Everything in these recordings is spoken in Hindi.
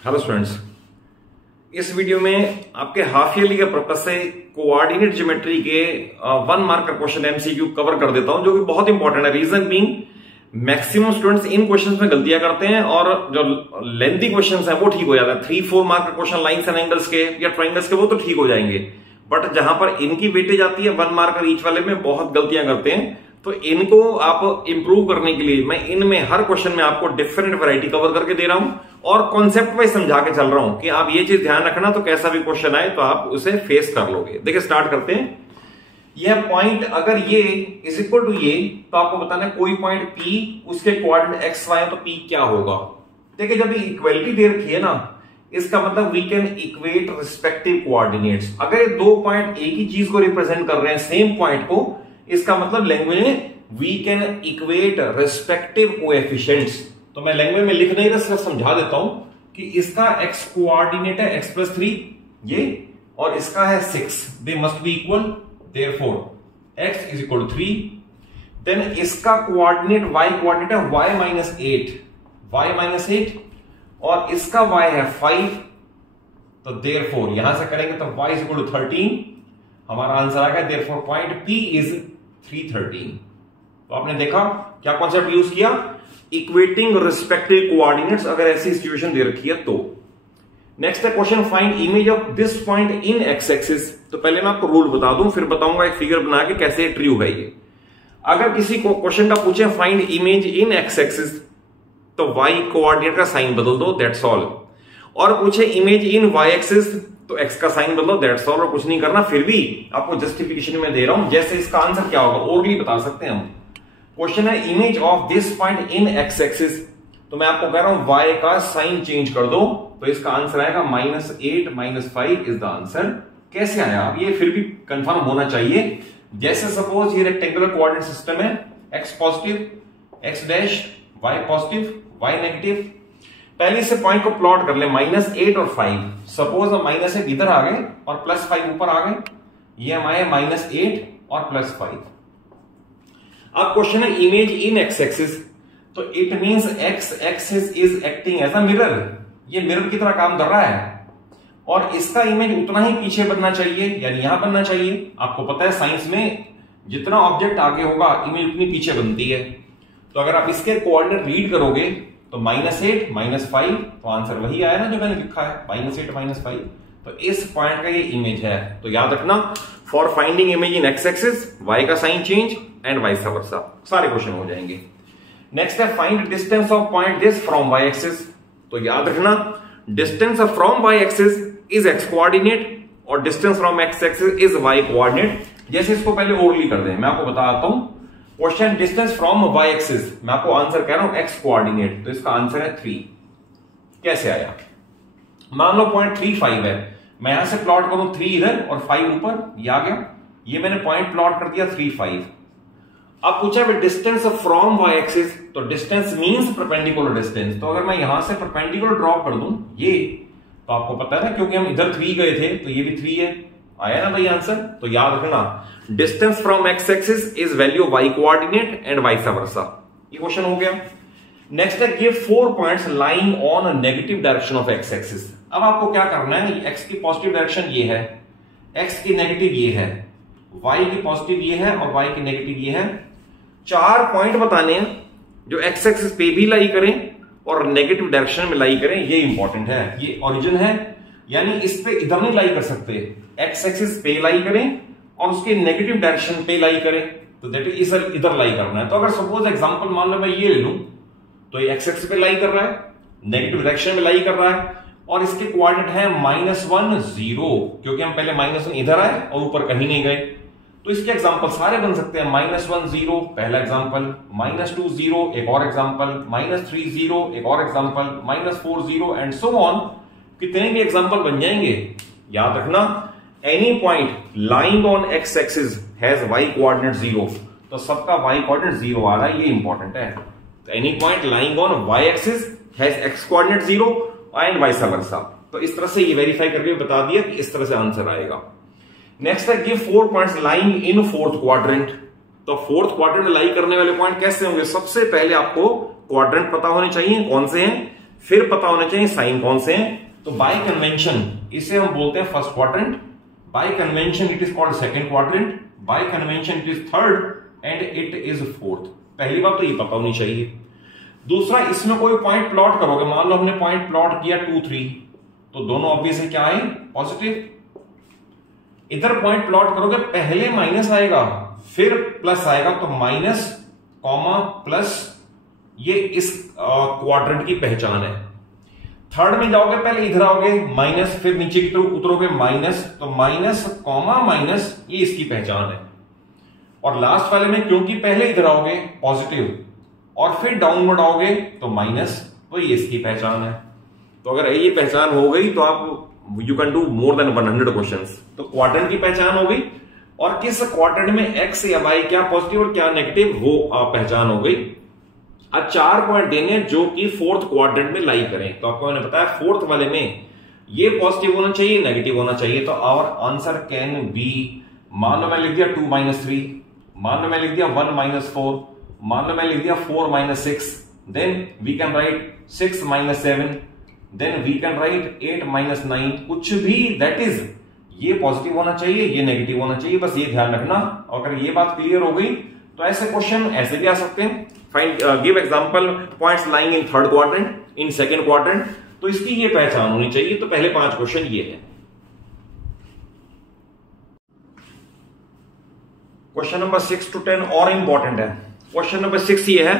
हेलो स्टूडेंट्स, इस वीडियो में आपके हाफ ईयरली के पर्पज से कोऑर्डिनेट ज्योमेट्री के 1 मार्क का क्वेश्चन एमसीक्यू कवर कर देता हूं, जो कि बहुत इंपॉर्टेंट है। रीजन बीइंग मैक्सिमम स्टूडेंट्स इन क्वेश्चंस में गलतियां करते हैं और जो लेंथी क्वेश्चंस हैं वो ठीक हो जाता है। 3-4 मार्क का क्वेश्चन लाइन्स एंड एंगल्स के या ट्राइंगल्स के वो तो ठीक हो जाएंगे, बट जहां पर इनकी वेटेज आती है 1 मार्क ईच वाले में बहुत गलतियां करते हैं। तो इनको आप इंप्रूव करने के लिए मैं इनमें हर क्वेश्चन में आपको डिफरेंट वैरायटी कवर करके दे रहा हूं और कॉन्सेप्ट वाइज समझा के चल रहा हूं कि आप ये चीज ध्यान रखना, तो कैसा भी क्वेश्चन आए तो आप उसे फेस कर लोगे। देखिए स्टार्ट करते हैं। यह पॉइंट अगर ये इज इक्वल टू ये, तो आपको बताना है कोई पॉइंट P, उसके कोऑर्डिनेट एक्स वाई, तो P क्या होगा। देखिए जब इक्वलिटी दे रखी है ना, इसका मतलब we can equate respective coordinates. अगर ये दो पॉइंट एक ही चीज को रिप्रेजेंट कर रहे हैं, सेम पॉइंट को, इसका मतलब लैंग्वेज में we can equate respective coefficients. तो मैं लैंग्वेज में लिख नहीं रहा, सिर्फ समझा देता हूं कि इसका एक्स कोऑर्डिनेट है x+3 ये, और इसका है 6। They must be equal, therefore x is equal to 3। Then इसका कोऑर्डिनेट y कोऑर्डिनेट है y-8 और इसका y है 5। तो देयरफॉर यहां से करेंगे तो y इज इक्वल टू 13। हमारा आंसर आ गया देयरफॉर पॉइंट P इज 313। तो आपने देखा क्या कॉन्सेप्ट यूज किया, इक्वेटिंग रिस्पेक्टिव कोऑर्डिनेट्स, अगर ऐसी सिचुएशन दे रखी है तो। नेक्स्ट है question, find image of this point in x axis. तो पहले मैं आपको रूल बता दूं, फिर बताऊंगा एक फिगर बना के कैसे ट्रू है ये। अगर किसी को क्वेश्चन का पूछे find image in x axis, तो y कोऑर्डिनेट का साइन बदल दो, दैट्स ऑल। और पूछे इमेज इन y एक्सिस, तो x का साइन बदलो, दैट्स ऑल। और कुछ नहीं करना। फिर भी आपको जस्टिफिकेशन में दे रहा हूं, जैसे इसका आंसर क्या होगा ओरली बता सकते हैं हम। क्वेश्चन है image of this point in x axis, तो मैं आपको कह रहा हूं y का साइन चेंज कर दो, तो इसका आंसर आएगा -8 -5 इज द आंसर। कैसे आया, अब ये फिर भी कंफर्म होना चाहिए। जैसे सपोज ये रेक्टेंगुलर कोऑर्डिनेट सिस्टम है, x positive, x dash, y positive, y negative. पहले से पॉइंट को प्लॉट कर ले, -8 और 5। सपोज हम -8 इधर आ गए और +5 ऊपर आ गए, ये हमारे -8 और +5। अब क्वेश्चन है इमेज इन एक्स एक्सिस, तो it means x axis is acting as a mirror. ये मिरर की तरह काम कर रहा है और इसका इमेज उतना ही पीछे बनना चाहिए, यानी यहां बनना चाहिए। आपको पता है साइंस में जितना ऑब्जेक्ट आगे होगा इमेज उतनी पीछे बनती है। तो अगर आप इसके कोऑर्डिनेट रीड करोगे तो -8 -5, तो आंसर वही आया ना जो मैंने लिखा है, -8 -5। तो इस पॉइंट का ये इमेज है। तो याद रखना, for finding image in x axis y का sign change and vice versa. सारे क्वेश्चन हो जाएंगे। नेक्स्ट है find distance of point this from y axis. तो याद रखना, distance from y axis is x coordinate और distance from x axis is y coordinate. जैसे इसको पहले ओरली कर दें, मैं आपको बताता हूं। Question distance from y axis, मैं आपको आंसर कह रहा हूं x कोऑर्डिनेट, तो इसका आंसर है 3। कैसे आया, मान लो पॉइंट 3 5 है, मैं यहां से प्लॉट करूं 3 इधर और 5 ऊपर, ये आ गया। ये मैंने पॉइंट प्लॉट कर दिया 3 5। अब पूछा डिस्टेंस फ्रॉम y एक्सिस, तो डिस्टेंस मींस परपेंडिकुलर डिस्टेंस। तो अगर मैं यहां से परपेंडिकुलर ड्रॉ कर दूं ये, तो आपको पता है ना, क्योंकि हम इधर 3 गए थे तो ये भी 3 है। आया ना भाई आंसर। तो याद रखना, distance from x axis is value y coordinate and vice वर्सा। ये क्वेश्चन हो गया। नेक्स्ट है give 4 points lying on negative direction of x axis. अब आपको क्या करना है, x की पॉजिटिव डायरेक्शन ये है, x की नेगेटिव ये है, y की पॉजिटिव ये है और y की नेगेटिव ये है। 4 पॉइंट बताने हैं जो x एक्सिस पे भी लाई करें और नेगेटिव डायरेक्शन में लाई करें। ये इंपॉर्टेंट है। ये ओरिजिन है, यानी इस पे इधर नहीं लाई कर सकते। x एक्सिस पे लाई करें और उसके नेगेटिव डायरेक्शन पे लाई करें, तो दैट इज इधर लाई करना है। तो अगर सपोज एग्जांपल मान लो मैं ये ले लूं, तो ये x एक्सिस पे लाई कर रहा है, नेगेटिव डायरेक्शन में लाई कर रहा है और इसके कोऑर्डिनेट है -1 0, क्योंकि हम पहले -1 इधर आए और ऊपर कहीं नहीं गए। तो इसके एग्जांपल सारे बन सकते हैं। -1 0 पहला एग्जांपल, -2 0 एक और एग्जांपल, -3 0 एक और एग्जांपल, -4 0 एंड सो ऑन। कितने भी एग्जांपल बन जाएंगे। याद रखना, any point lying on x axis has y coordinate 0, तो सबका y कोऑर्डिनेट 0 आ रहा है, ये इंपॉर्टेंट है। तो any point lying on y axis has x coordinate 0 and vice वर्सा। तो इस तरह से ये वेरीफाई करके बता दिया कि इस तरह से आंसर आएगा। नेक्स्ट है give 4 points lying in 4th quadrant. तो 4th क्वाड्रेंट में लाई करने वाले पॉइंट कैसे होंगे। सबसे पहले आपको क्वाड्रेंट पता होने चाहिए कौन से हैं, फिर पता होना चाहिए साइन कौन से हैं। तो बाय कन्वेंशन इसे हम बोलते हैं first quadrant, bye convention it is called second quadrant, bye convention it is third and it is fourth. पहली बात तो ये पता होनी चाहिए। दूसरा, इसमें कोई पॉइंट प्लॉट करोगे, मान लो हमने पॉइंट प्लॉट किया 2, 3, तो दोनों ऑब्वियसली क्या है, पॉजिटिव। इधर पॉइंट प्लॉट करोगे, पहले माइनस आएगा फिर प्लस आएगा, तो माइनस कॉमा प्लस, ये इस क्वाड्रेंट की पहचान है। थर्ड में जाओगे, पहले इधर आओगे माइनस, फिर नीचे की तरफ उतरोगे माइनस, तो माइनस कॉमा माइनस, ये इसकी पहचान है। और लास्ट वाले में क्योंकि पहले इधर आओगे पॉजिटिव और फिर डाउनवर्ड आओगे तो माइनस, तो ये इसकी पहचान है। तो अगर ये पहचान हो गई तो आप you can do more than 100 questions. तो क्वाड्रेंट की पहचान हो गई, और किस क्वाड्रेंट में एक्स या वाई क्या पॉजिटिव और क्या नेगेटिव वो पहचान हो गई। अब 4 पॉइंट देंगे जो कि फोर्थ क्वाड्रेंट में लाई करें। तो आपको मैंने बताया फोर्थ वाले में ये पॉजिटिव होना चाहिए, नेगेटिव होना चाहिए। तो आवर आंसर कैन बी, मान लो मैं लिख दिया 2 - 3, मान लो मैं लिख दिया 1 - 4, मान लो मैं लिख दिया 4 - 6, then we can write 6 - 7, then we can write 8 - 9, कुछ भी दैट इज, ये पॉजिटिव होना चाहिए, ये नेगेटिव होना चाहिए, बस ये ध्यान रखना। अगर ये बात क्लियर हो गई तो ऐसे क्वेश्चन ऐसे भी आ सकते हैं। Find give example points lying in third quadrant, in second quadrant, तो इसकी ये पहचान होनी चाहिए। तो पहले 5 क्वेश्चन ये है। क्वेश्चन नंबर 6 to 10 और इंपॉर्टेंट है। क्वेश्चन नंबर 6 ये है,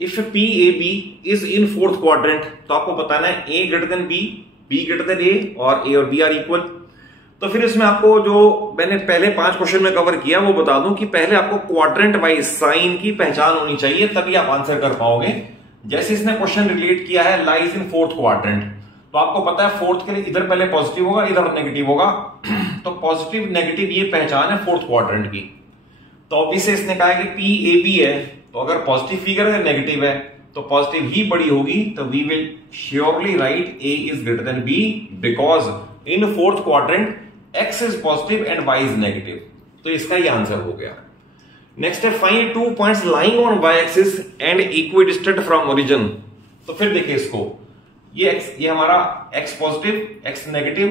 if P A B is in fourth quadrant, तो आपको बताना है A greater than B, B greater than A, और ए और बी आर इक्वल। तो फिर इसमें आपको जो मैंने पहले 5 क्वेश्चन में कवर किया वो बता दूं कि पहले आपको क्वाड्रेंट वाइज साइन की पहचान होनी चाहिए, तभी आप आंसर कर पाओगे। जैसे इसने क्वेश्चन रिलेट किया है लाइज इन फोर्थ क्वाड्रेंट, तो आपको पता है फोर्थ के लिए इधर पहले पॉजिटिव होगा, इधर नेगेटिव होगा। तो पॉजिटिव नेगेटिव ये पहचान है फोर्थ क्वाड्रेंट की। तो ऑब्वियसली इसने कहा है कि पी ए बी है, तो अगर पॉजिटिव फिगर है नेगेटिव है तो पॉजिटिव ही बड़ी होगी, तो we will surely write A is greater than B, because in fourth quadrant x is positive and y is negative। तो इसका ये आंसर हो गया। नेक्स्ट है find 2 points lying on y axis and equidistant from origin. तो फिर देखिए इसको, ये हमारा x positive, x negative,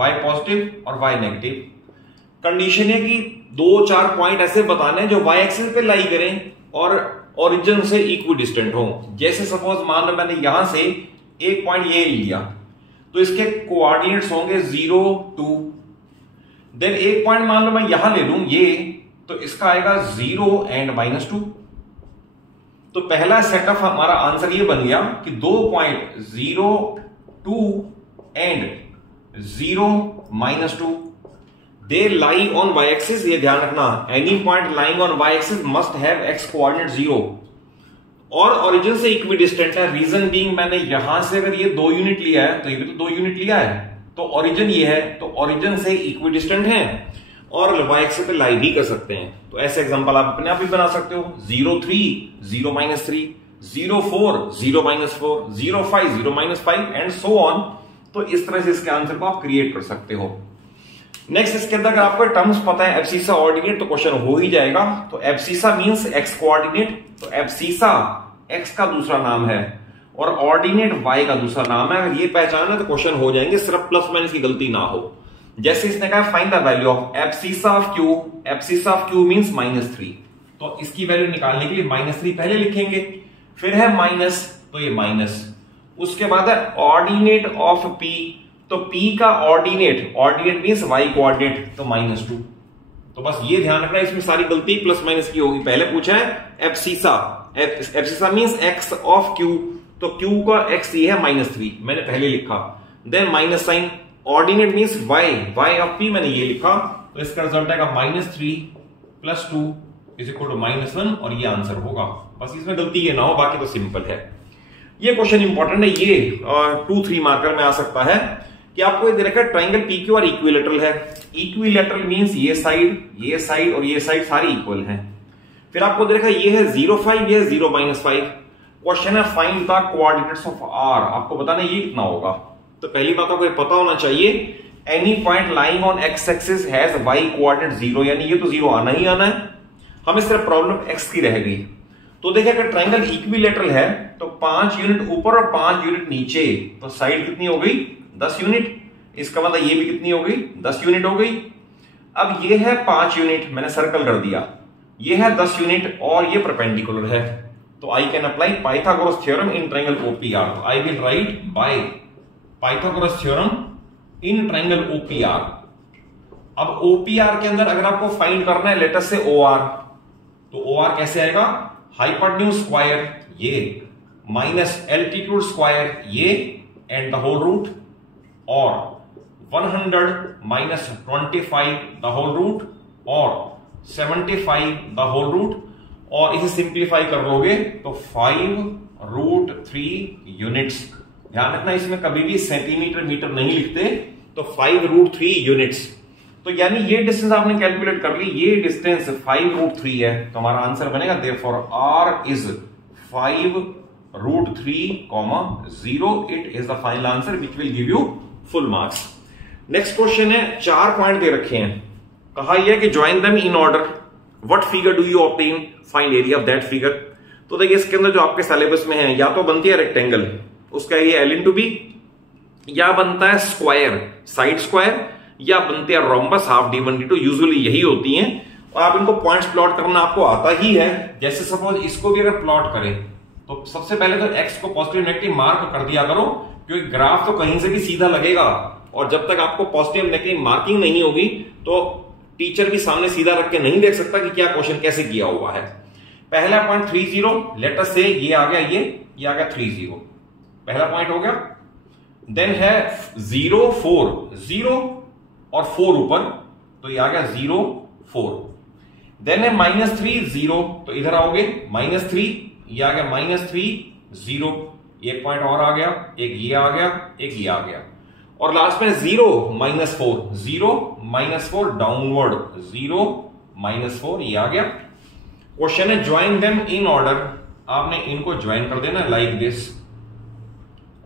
y positive और y नेगेटिव। कंडीशन है कि 2-4 पॉइंट ऐसे बताने जो y एक्सिस पे लाई करें और ओरिजिन से इक्विडिस्टेंट हो। जैसे सपोज मान लो मैंने यहां से एक पॉइंट ये लिया, तो इसके कोऑर्डिनेट्स होंगे 0, 2। देन एक पॉइंट मान लो मैं यहां ले लूं ये, तो इसका आएगा 0 एंड -2। तो पहला सेटअप हमारा आंसर ये बन गया कि 2 point 0, 2 and 0, -2 they lie on y axis. ये ध्यान रखना, any point lying on y axis must have x coordinate 0 और ओरिजिन से इक्विडिस्टेंट है। रीजन बीइंग मैंने यहां से अगर ये 2 यूनिट लिया है तो ये भी तो 2 यूनिट लिया है, तो ओरिजिन ये है, तो ओरिजिन से इक्विडिस्टेंट है और y एक्सिस पे लाई भी कर सकते हैं। तो ऐसे एग्जांपल आप अपने आप भी बना सकते हो, 0-3, 0-3, 0-4, 0-4, 0-5, 0-5 एंड सो ऑन। तो इस तरह से इसके आंसर को आप क्रिएट कर सकते हो। नेक्स्ट, इसके अंदर अगर आपको टर्म्स पता है एब्सिसा ऑर्डिनेट, तो क्वेश्चन हो ही जाएगा। तो एब्सिसा मींस एक्स कोऑर्डिनेट, तो एब्सिसा एक्स का दूसरा नाम है और ऑर्डिनेट वाई का दूसरा नाम है। अगर ये पहचान है तो क्वेश्चन हो जाएंगे, सिर्फ प्लस माइनस की गलती ना हो। जैसे इसने कहा find the value of abscissa of Q, abscissa of Q means -3, तो इसकी वैल्यू निकालने के लिए -3 पहले लिखेंगे, फिर है माइनस, तो ये माइनस, उसके बाद है ऑर्डिनेट ऑफ पी, तो p का ordinate, ordinate means y coordinate, तो -2। तो बस ये ध्यान रखना, इसमें सारी गलती प्लस माइनस की होगी। पहले पूछा है abscissa, abscissa means x of q, तो q का x ये है -3, मैंने पहले लिखा, then minus sign, ordinate means y of p मैंने ये लिखा, तो इसका रिजल्ट आएगा -3 + 2 = -1 और ये आंसर होगा। बस इसमें गलती ये ना हो, बाकी तो सिंपल है। ये क्वेश्चन इंपॉर्टेंट है, ये 2-3 मार्कर में आ सकता है कि आपको ये दे रखा है ट्राइंगल PQ और इक्विलेटरल है। इक्विलेटरल मींस ये साइड और ये साइड सारी इक्वल हैं। फिर आपको दे रखा है ये है 0-5, ये है 0-5। क्वेश्चन है find the coordinates of R, आपको बताना ये कितना होगा। तो पहली बात आपको पता होना चाहिए, any point lying on x axis has y coordinate 0, यानी ये तो 0 आना ही आना है। हमें सिर्फ प्रॉब्लम x की रह गई। तो देखिए अगर ट्रायंगल इक्विलैटरल है तो 5 यूनिट ऊपर और 5 यूनिट नीचे, तो साइड कितनी हो गई 10 यूनिट। इसका मतलब ये भी कितनी हो गई 10 यूनिट हो गई। अब ये है 5 यूनिट, मैंने सर्कल कर दिया, ये है 10 यूनिट और ये परपेंडिकुलर है। तो I can apply Pythagoras theorem in triangle OPR. I will write by Pythagoras theorem in triangle OPR. अब ओपीआर के अंदर अगर आपको फाइंड करना है लेटर से ओआर, तो ओआर कैसे आएगा, हाइपोटेन्यूज स्क्वायर ये माइनस एल्टीट्यूड स्क्वायर ये एंड द होल रूट, और 100 माइनस 25 द होल रूट और 75 द होल रूट, और इसे सिंप्लीफाई कर लोगे तो 5√3 यूनिट्स। ध्यान रखना इसमें कभी भी सेंटीमीटर मीटर नहीं लिखते, तो 5√3 यूनिट्स। तो यानी ये डिस्टेंस आपने कैलकुलेट कर ली, ये डिस्टेंस 5√3 है, तो हमारा आंसर बनेगा therefore R is 5√3, 0। It is the final answer which will give you full marks. Next question है, 4 पॉइंट दे रखे हैं, कहा यह है कि join them in order, what figure do you obtain, find area of that figure. तो देखिए इसके अंदर जो आपके सिलेबस में है, या तो बनती है रेक्टेंगल, उसका एरिया L/B, या बनता है स्क्वायर साइड स्क्वायर, या बनते हैं रोम्बस हाफ D1D2, यूजुअली यही होती हैं। और आप इनको पॉइंट्स प्लॉट करना आपको आता ही है। जैसे सपोज इसको भी अगर प्लॉट करें तो सबसे पहले तो x को पॉजिटिव नेगेटिव मार्क कर दिया करो, क्योंकि ग्राफ तो कहीं से भी सीधा लगेगा, और जब तक आपको पॉजिटिव नेगेटिव मार्किंग नहीं होगी तो टीचर भी सामने सीधा रख के नहीं देख सकता कि क्या क्वेश्चन कैसे किया हुआ है। पहला पॉइंट 30, लेटर से ये आ गया, ये आ गया 30, पहला पॉइंट हो गया। देन है 0 4, 0 और 4 ऊपर, तो ये आ गया 0 4। देन है -3 0, तो इधर आओगे -3, ये आ गया -3 0, एक पॉइंट और आ गया, एक ये आ गया, एक ये आ गया, और लास्ट में 0 -4, 0 -4 डाउनवर्ड, 0 -4 ये आ गया। क्वेश्चन है ज्वाइन देम इन ऑर्डर, आपने इनको ज्वाइन कर देना लाइक दिस,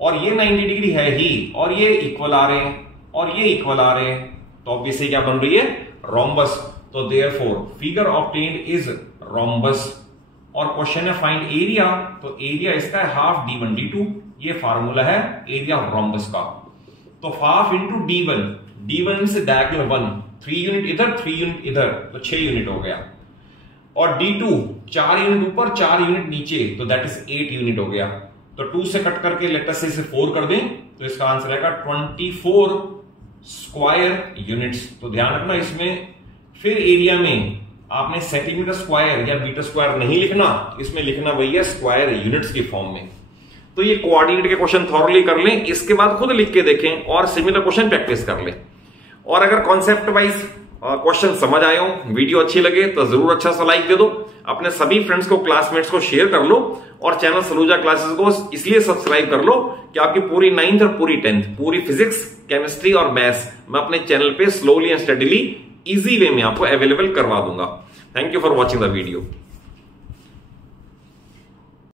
और ये 90 डिग्री है ही, और ये इक्वल आ रहे हैं, और ये इक्वल आ रहे हैं, तो ऑब्वियसली क्या बन रही है रोम्बस। तो therefore figure obtained is rhombus. और क्वेश्चन है फाइंड एरिया, तो एरिया इसका है हाफ D1D2, ये फार्मूला है एरिया ऑफ रोम्बस का। तो हाफ इंटू D1, D1 से डायगोनल 1, 3 यूनिट इधर 3 यूनिट इधर, तो 6 यूनिट हो गया, और D2 4 यूनिट ऊपर 4 यूनिट नीचे, तो दैट इज 8 यूनिट हो गया। तो 2 से कट करके लेटर से इसे 4 कर दें, तो इसका आंसर आएगा 24 स्क्वायर यूनिट्स। तो ध्यान रखना इसमें फिर एरिया में आपने सेंटीमीटर स्क्वायर या मीटर स्क्वायर नहीं लिखना, इसमें लिखना वही है स्क्वायर यूनिट्स की फॉर्म में। तो ये कोऑर्डिनेट के क्वेश्चन थॉरली कर लें, इसके बाद खुद लिख के देखें और सिमिलर क्वेश्चन प्रैक्टिस कर लें। और अगर कॉन्सेप्ट वाइज क्वेश्चन समझ आए हो, वीडियो अच्छी लगे तो जरूर अच्छा सा लाइक दे दो, अपने सभी फ्रेंड्स को क्लासमेट्स को शेयर कर लो, और चैनल सलूजा क्लासेस को इसलिए सब्सक्राइब कर लो कि आपकी पूरी 9th और पूरी 10th पूरी फिजिक्स केमिस्ट्री और मैथ्स मैं अपने चैनल पे slowly and steadily easy way में आपको अवेलेबल करवा दूंगा। Thank you for watching the video.